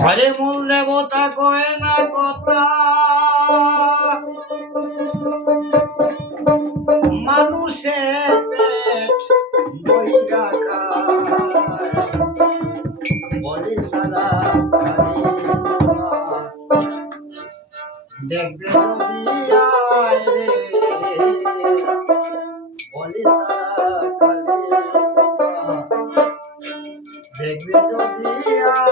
হরে মূল দেবতা কয়ে না কথা? মানুষের পেট খায়। বলে সারা দেখবে যদি